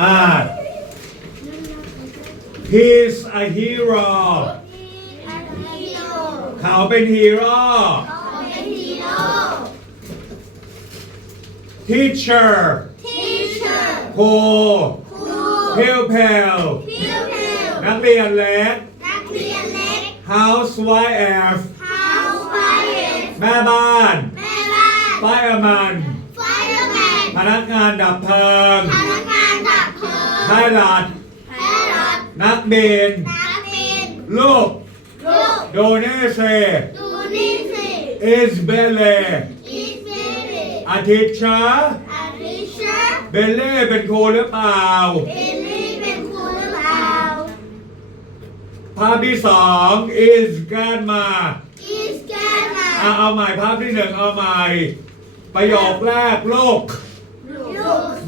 อ่า he's a hero เขาเป็นฮีโร่ teacher ครูเพลเพลนักเรียนเล็ก housewife แม่บ้าน fireman พนักงานดับเพลิง ไพลอตนักบินลูกโดเนเซ is Belle อาทิตย์ชาเบลเล่เป็นครูหรือเปล่า ภาพที่สอง is การมาอะเอาใหม่ภาพที่หนึ่งเอาใหม่ ประโยคแรกลูก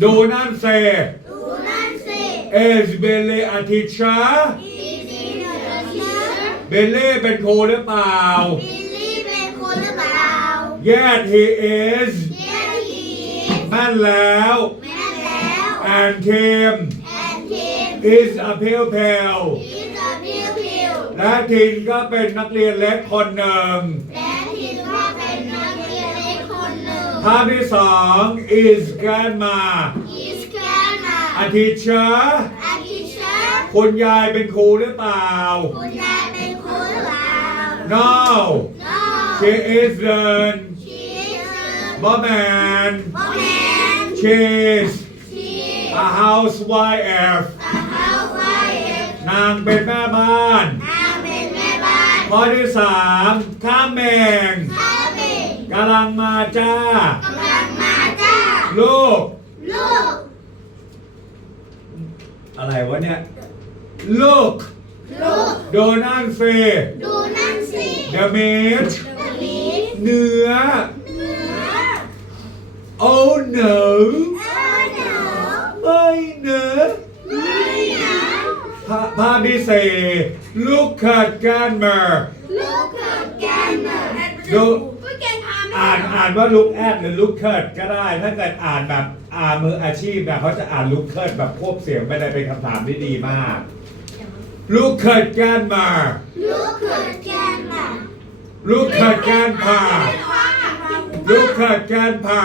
ดูนั่นเซ is Belle อาทิตย์ชาเบลเล่เป็นครูหรือเปล่า Yes he is นั่นแล้ว and Tim is a pale pale และทินก็เป็นนักเรียนเล็กคนหนึ่ง ภาพที่สอง is การมาอาทิตย์ชาคุณยายเป็นครูหรือเปล่า คุณยายเป็นครูหรือเปล่า No No she isn't She's a บ่แมน woman she's She's a housewife a housewife นางเป็นแม่บ้านนางเป็นแม่บ้านข้อที่สามข้ามแมงข้าเป็นกำลังมาจ้ากำลังมาจ้าลูกลูก อะไรวะเนี่ยลูกลูก โดนันเฟดูนั่นสิเดอะเมทตรงนี้เนื้อ เนื้อโอ้หนูเออหนูไม่เนื้อไม่หนาวภาภาพที่สี่ลูกเกิดกันมาลูกเกิดแกนเนอร์ดู ผู้แกนพาแม่อ่านอ่านว่าลูกแอดหรือลูกเคิร์ดก็ได้ ถ้าเกิดอ่านแบบ อ่านมืออาชีพแบบเขาจะอ่านลูกเคิร์ดแบบควบเสียงไปเลยเป็นคำถามที่ดีมาก ลูกเคิร์ดกันมา ลูกเกิดแกนมาลูกเคิร์ดกันพา ลูกเคิร์ดกันพา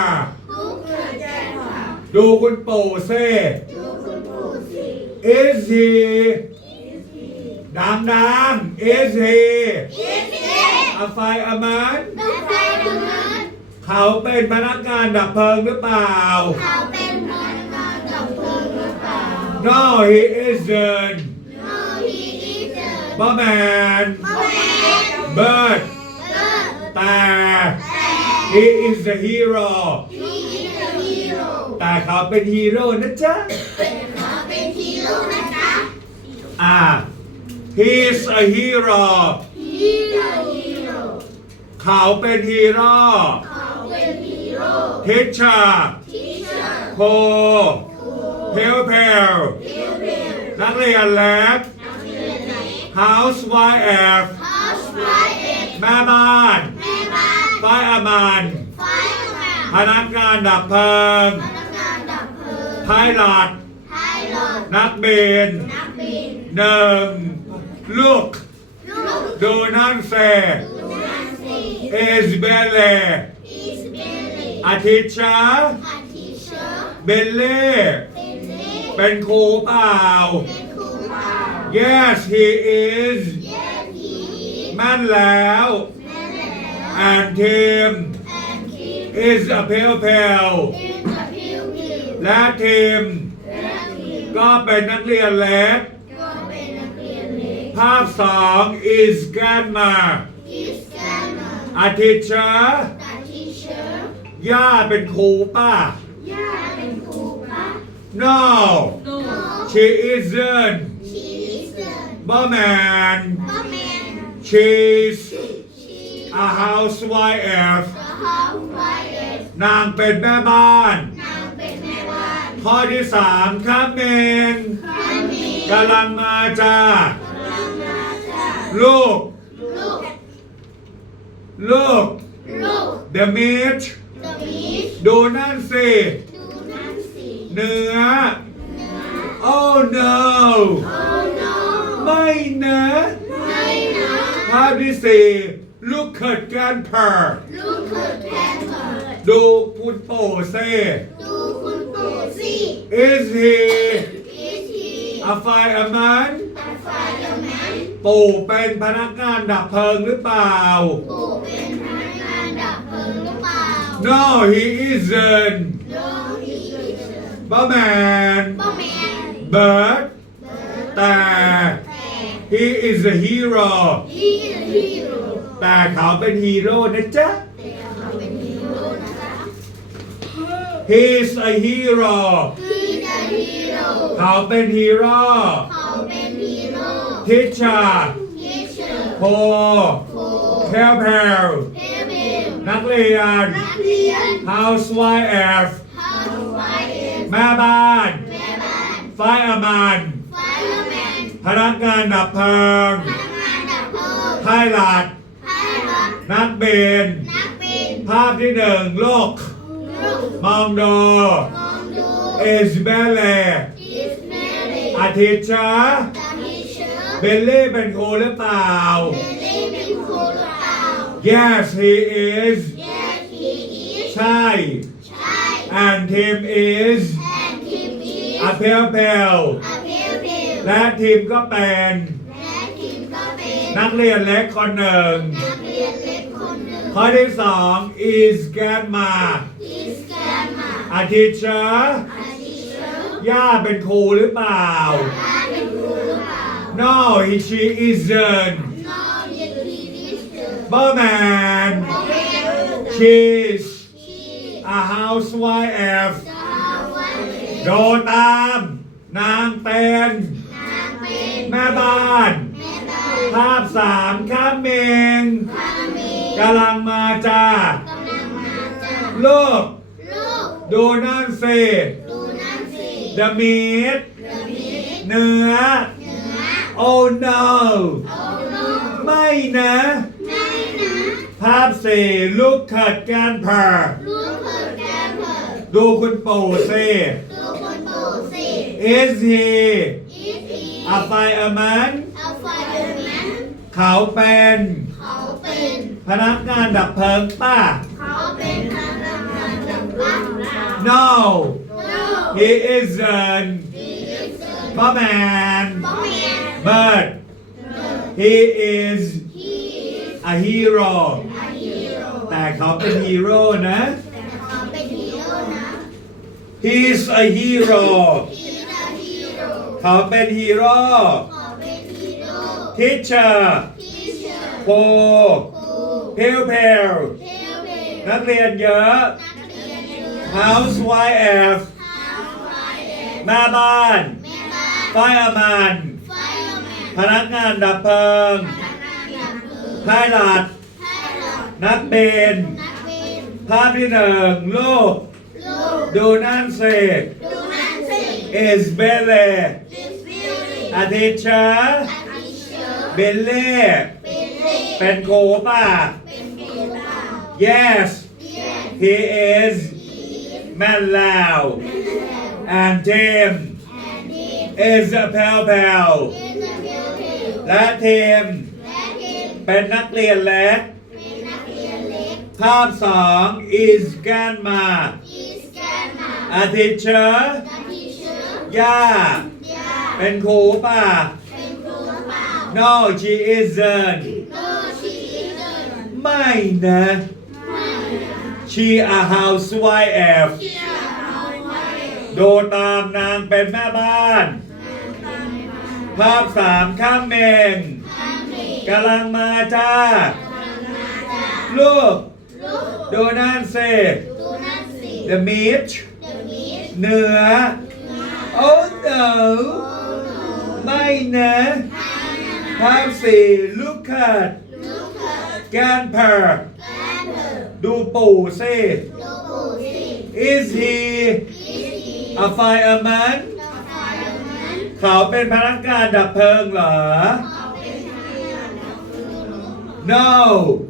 ลูกเกิดแกนมาดูคุณปู่เซ่ดูคุณปู่สิ is he ดังดัง is he อีสิ a fireman ดูไฟดูเงิน เขาเป็นพนักงานดับเพลิงหรือเปล่า เขาเป็นพนักงานดับเพลิงหรือเปล่า no he isn't No he isn't บ่แมนเพราะแม่ bird เลิกแต่แต่ he is the hero he is a hero แต่เขาเป็นฮีโร่นะจ๊ะเขาเป็นฮีโร่นะจ๊ะอ่า he's a hero he is a hero เขาเป็นฮีโร่ teacher teacher โคเพลเพล pilgrim นักเรียนเล็กนักเรียนไหน housewife housewife แม่บ้านแม่บ้าน fireman ไฟแมนพนักงานดับเพลิงพนักงานดับเพลิง pilot ไพลอตนักบินนักบินหนึ่งลูกลูกดูนั่นเซดูนั่นสิ is Belle is Billy อาทิตย์ชา a teacher เบลเล่เป็นเล่เป็นครูเปล่า เป็นครูเปล่า yes he is yes he is แม่นแล้ว แม่แล้ว and Tim and Kim is a pale pale is a pilgrim และ Tim และ Kim ก็เป็นนักเรียนเล็ก ก็เป็นนักเรียนเล็กภาพสอง is กันมา is Gamma อาทิตย์ชา a teacher ย่าเป็นครูป่ะย่าเป็นครูปะ no no she isn't she isn't บ่แมนก็แม่น she's she a housewife the housewife นางเป็นแม่บ้านนางเป็นแม่บ้านข้อที่สามข้ามเมงครั้งนี้กำลังมาจ้ากำลังมาจากลูกลูกลูก ลูก the meat จะมี ดูนั่นสิดูนั่นสิเนื้อเนื้อ Oh no ไม่นะไม่นะภาพที่สี่ลูกเขิดการเพอลูกเขิดแทนเถิดดูคุณปู่เซ่ดูคุณปู่สิ is he อีที a fireman อัลฟาเดอร์แมนปู่เป็นพนักงานดับเพลิงหรือเปล่า ปู่ no he isn't โนฮี Batman ป้าแมน but แต่แต่ he is a hero ฮีฮีโร่แต่เขาเป็นฮีโร่นะจ๊ะ แต่เขาเป็นฮีโร่นะคะ he's a hero คือเดอะฮีโร่เขาเป็นฮีโร่ เขาเป็นฮีโร่ teacher ทีเชอร์โพครูแคลเพลเทเบลนักเรียน นัก เรียน housewife เฮาส์ไฟเอ็นแม่บ้านแม่บ้าน fireman ไฟเออร์แมนพนักงานดับเพลิงพนักงานดับเพลิงไพลอตไพลอตนักบินนักบินภาพที่หนึ่งโลกลูกมองดูมองดู is belly อิสเมลีอาทิตย์ช้าตามิเชอร์เบลลี่เป็นครูหรือเปล่าเบลลี่เป็นครูหรือเปล่า yes he is Yes he is ใช่ใช่ and Tim is and him is อาเพลเพล a pupil และทีมก็เป็น และทีมก็เป็น นักเรียนเล็กคนหนึ่ง นักเรียนเล็กคนหนึ่ง ข้อที่สอง is grandma is grandma อาทิตย์ช้า a teacher ย่าเป็นครูหรือเปล่าป้าเป็นครูหรือเปล่า no he she isn't No yet he is the Berman parent she's she a housewife สาววันโดตามนางเป็นแม่บ้านภาพสามข้ามเมงกำลังมาจ้ากำลังมาจากลูกดูนั่นสิ the meat เดมิดเนื้อ oh no โอ้ลูกไม่นะไม่นะ ภาพสี่ลูกขิดการเพอ ลูกเปิดแก้มเปิ ดดูคุณปู่สิดูคนปู่สิ is he อีที a fireman อัลฟาเดอร์แมนเขาเป็นเขาเป็นพนักงานดับเพลิงป้าเขาเป็นพนักงานดับเพลิง no No he isn't he isn't ป้าแมน Batman but he is he is a hero a hero แต่เขาเป็นฮีโร่นะแต่เขาเป็นฮีโร่นะ he's a hero he is a hero เขาเป็นฮีโร่เขาเป็นฮีโร่ teacher teacher โคครูเพลเพลเทลเบลนักเรียนเยอะนักเรียนเยอะ housewife ฮาวไฟเอ็นแม่บ้านแม่บ้าน fireman ไฟเออร์แมนพนักงานดับเพลิงพนักงานดับเพลิงไพลอตไพลอตนักบินนักบินภาพที่หนึ่งลูกลูก ดูนั่นสิดูนั่นสิ is belly This building อาทิตย์ช้า a teacher เบลเล่เป็นเล่เป็นโคป่ะเป็นครูเปล่า yes Yes he is แม่นแล้ว and Tim and him is a pal pal is a pupil และทีมและทีมเป็นนักเรียนเล็กเป็นนักเรียน เล็กภาพสอง is grandma is grandma อาทิตย์ช้า the teacher ย่าย่าเป็นครูป่ะเป็นครูเปล่า no she isn't No she isn't ไม่นะไม่ she a housewife เชื่อเอาไว้โดตามนางเป็นแม่บ้าน ภาพสามข้ามเมงทางเด็กกำลังมาจ้ามาจากลูกลูก ดูนั่นสิดูนั่นสิ the meat The meat เนื้อ oh no ไม่นะภาพสี่ลูกขัดลูกเถิดการเพอแกล้งเถิดดูปู่สิลูกปู่สิ is he อีสี a fireman กาแฟนั้นเขาเป็นพนักงานดับเพลิงเหรอเขาเป็นทางานดับเพลิง no No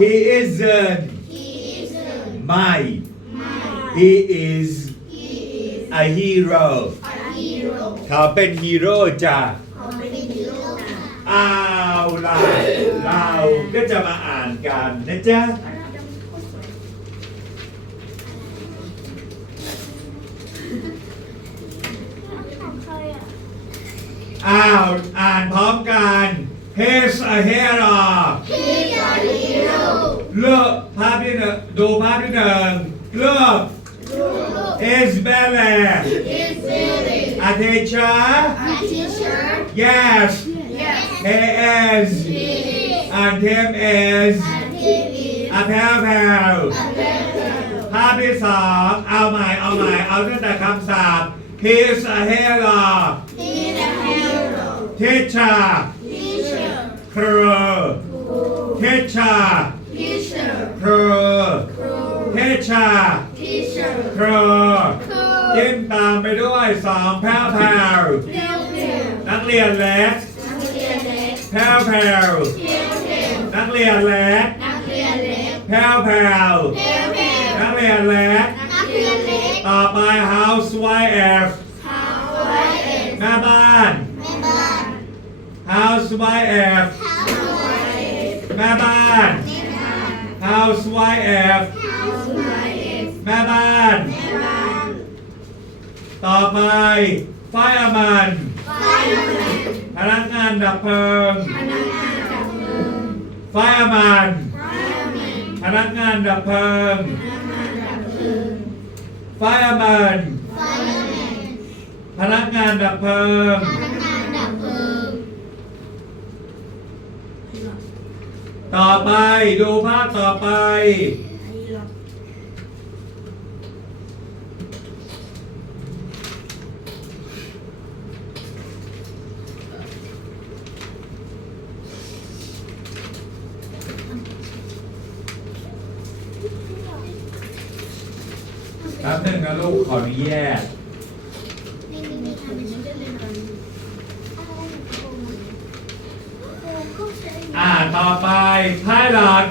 he isn't he isn't ไม่ไม่ he is he is a hero a ฮีโร่เขาเป็นฮีโร่จ้ะเขาเป็นฮีโร่นะอ้าวล่ะเราก็จะมาอ่านกันนะจ๊ะอ้าวอ่านพร้อมกัน Here's a hero ฮีโร่ เลือกภาพที่หนึ่งดูภาพที่หนึ่งเลือก is better is very a teacher a teacher yes yes he is and him is and he is a pal a better ภาพที่สองเอาใหม่ เอาใหม่ เอาตั้งแต่คำศัพท์ He's a hero he is a hero teacher teacher ครู teacher teacher ครู teacher teacher ครู จิ้มตามไปด้วยสองแพ้วแพรวเพียวเพียวนักเรียนเล็กนักเรียนเล็กแพ้วแพรวเพียวเพียวนักเรียนเล็กนักเรียนเล็กแพ้วแพรวเพียวเพียวนักเรียนเล็กนักเรียนเล็กต่อไป housewife ฮาวายเอ็นแม่บ้านแม่บ้าน housewife ฮาวายเอ็นแม่บ้านแม่บ้าน housewife ฮาวายเอ็นแม่บ้านแม่บ้าน ต่อไป fireman ไฟแมนพนักงานดับเพลิงพนักงานดับเพลิง fireman ไฟแมนพนักงานดับเพลิงพนักงานดับเพลิง fireman ไฟแมนพนักงานดับเพลิง พนักงานดับเพลิง ต่อไปดูภาพต่อไปแป๊บหนึ่งนะลูกขออนุญาต นี่นี่นี่ทำเป็นชื่อเล่นกัน อ่าต่ อไป pilot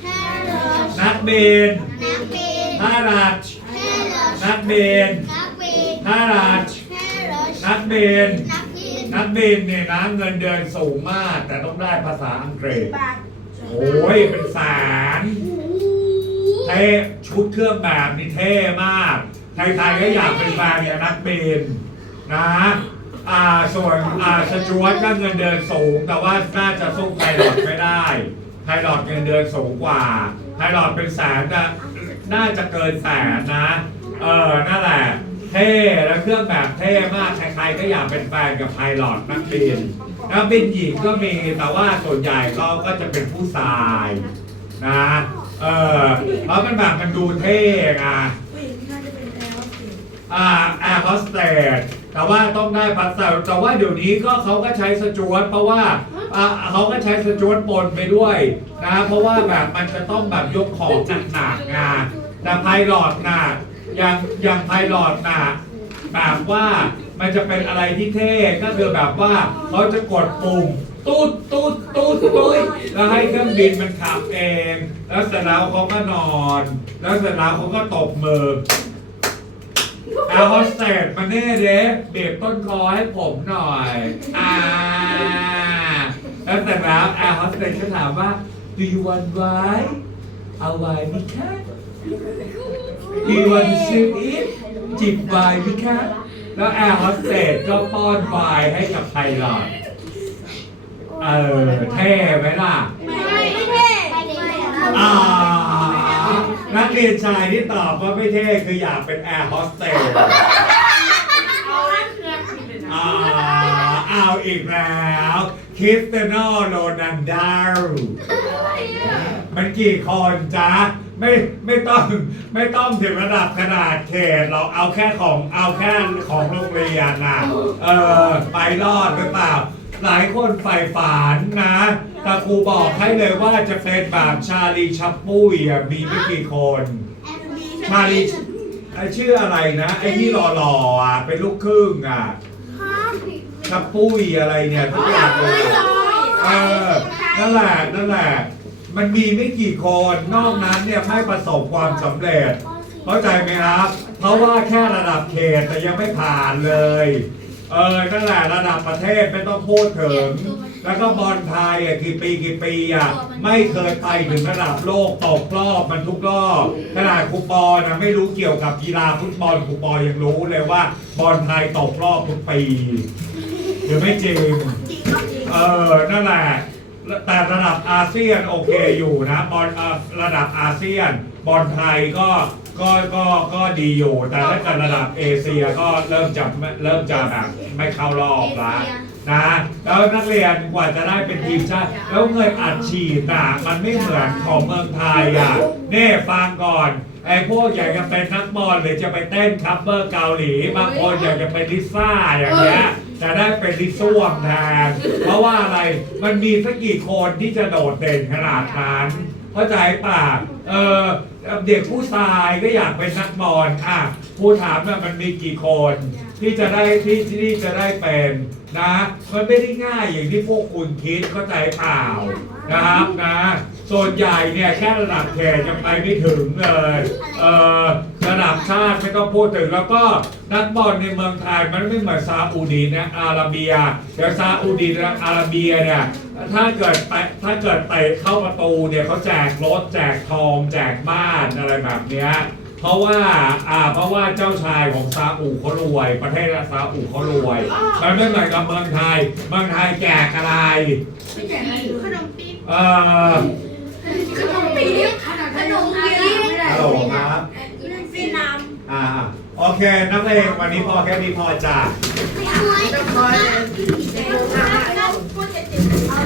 แค่รถนักบินนักบิน pilot แค่รถนักบินนักบิน pilot แค่รถนักบินนักบินนักบินเนี่ยนะเงินเดือนสูงมาก แต่ต้องได้ภาษาอังกฤษโอ้ยเป็นแสนเท่ชุดเครื่องแบบนี่เท่มากใครๆก็อยากเป็นแฟนเนี่ยนักบินนะอ่าส่วนอ่าสจวตก็เงินเดือนสูง แต่ว่าน่าจะสู้ไพลอตไม่ได้ ไพลอตเงินเดือนสูงกว่าไพลอตเป็นแสนนะน่าจะเกินแสนนะ เออนั่นแหละ เท่แล้วเครื่องแบบเท่มาก ใครๆก็อยากเป็นแฟนกับไพลอตนักบิน นักบินหญิงก็มี แต่ว่าส่วนใหญ่ก็ก็จะเป็นผู้ชายนะ เออเพราะมันแบบมันดูเท่ไงผู้หญิงน่าจะเป็นแอร์โฮสเตสอ่าแอร์โฮสเตสแต่ว่าต้องได้ภาษาแต่ว่าเดี๋ยวนี้ก็เขาก็ใช้สจวตเพราะว่า อ่าเขาก็ใช้สจวตปนไปด้วยนะเพราะว่าแบบมันจะต้องแบบยกของหนักๆไงแต่ไพลอตน่ะอย่างอย่างไพลอตน่ะแบบว่ามันจะเป็นอะไรที่เท่ก็คือแบบว่าเขาจะกดปุ่มตูดตูดตูดตูดแล้วให้เครื่องบินมันขับเอง แล้วเสร็จแล้วเขาก็นอน แล้วเสร็จแล้วเขาก็ตบมือแอร์โฮสเตสมาเน่เด้เบีบต้นคอให้ผมหน่อยอ่า แล้วเสร็จแล้วแอร์โฮสเตสก็ถามว่า do you want wine เอาไวน์ไหมคะ do you want to sip it จิบไวน์ไหมคะ แล้วแอร์โฮสเตสก็ป้อนไวน์ให้กับไพลอตเออเท่ไหมล่ะ ไม่ไม่เท่ไม่เท่อ่านักเรียนชายที่ตอบว่าไม่เท่คืออยากเป็นแอร์โฮสเตส เอาเล่นเครื่องบินเลยนะ อ่า เอาอีกแล้วคริสเตยโนโรนัลโดมันกี่คนจ๊ะ ไม่ไม่ต้องไม่ต้องถึงระดับขนาดเขตเราเอาแค่ของเอาแค่ของโรงเรียนนะเออไปรอดหรือเปล่า หลายคนใฝ่ฝันนะแต่ครูบอกให้เลยว่าจะเป็นแบบชาลีชัปปุ้ยอะมีไม่กี่คน ชาลีไอ้ชื่ออะไรนะ ไอ้ที่หล่อๆอะเป็นลูกครึ่งอะ ชับปุ้ยอะไรเนี่ยทุกอย่างเลยอะเออนั่นแหละนั่นแหละมันมีไม่กี่คนนอกนั้นเนี่ยไม่ประสบความสำเร็จ เข้าใจไหมครับ เพราะว่าแค่ระดับเขตแต่ยังไม่ผ่านเลย เออนั่นแหละระดับประเทศไม่ต้องพูดถึง แล้วก็บอลไทยอะกี่ปีกี่ปีอะไม่เคยไปถึงระดับโลกตกรอบมันทุกรอบขนาดครูปอนะไม่รู้เกี่ยวกับกีฬาฟุตบอลครูปอยังรู้เลยว่า บอลไทยตกรอบทุกปี หรือไม่จริงเออนั่นแหละแต่ระดับอาเซียนโอเคอยู่นะบอลระดับอาเซียน บอลไทยก็ก็ก็ก็ดีอยู่ แต่ถ้าเกิดระดับเอเชียก็เริ่มจะเริ่มจะแบบไม่เข้ารอบละนะแล้วนักเรียนกว่าจะได้เป็นทีมชาติแล้วเงินอัดฉีดอะมันไม่เหมือนของเมืองไทยอะเน่ฟังก่อนไอ้พวกอยากจะเป็นนักบอลหรือจะไปเต้นคัฟเวอร์เกาหลีบางคนอยากจะเป็นลิซ่าอย่างเงี้ย จะได้เป็นลิซ่วมแทน เพราะว่าอะไรมันมีสักกี่คนที่จะโดดเด่นขนาดนั้นเข้าใจป่ะเออเด็กผู้ชายก็อยากเป็นนักบอลอะผู้ถามว่ามันมีกี่คนที่จะได้ที่ที่จะได้เป็นนะ มันไม่ได้ง่ายอย่างที่พวกคุณคิดเข้าใจเปล่า นะครับนะส่วนใหญ่เนี่ยแค่ระดับเขตยังไปไม่ถึงเลยเออระดับชาติไม่ต้องพูดถึงแล้วก็นักบอลในเมืองไทยมันไม่เหมือนซาอุดีนะอาระเบียเดี๋ยวซาอุดีนะอาระเบียเนี่ยถ้าเกิดไปถ้าเกิดเตะเข้าประตูเนี่ยเขาแจกรถแจกทองแจกบ้านอะไรแบบเนี้ยเพราะว่าอ่าเพราะว่าเจ้าชายของซาอุเขารวย ประเทศซาอุเขารวยมันไม่เหมือนกับเมืองไทยเมืองไทยแจกอะไรไม่แจกอะไรขนม เออขนมปี๊บขนมปี๊บฮัลโหลครับฟิน้ำอ่าโอเคน้ำเองวันนี้พอแค่นี้พอจ้ะำไม่เอาต้องคอย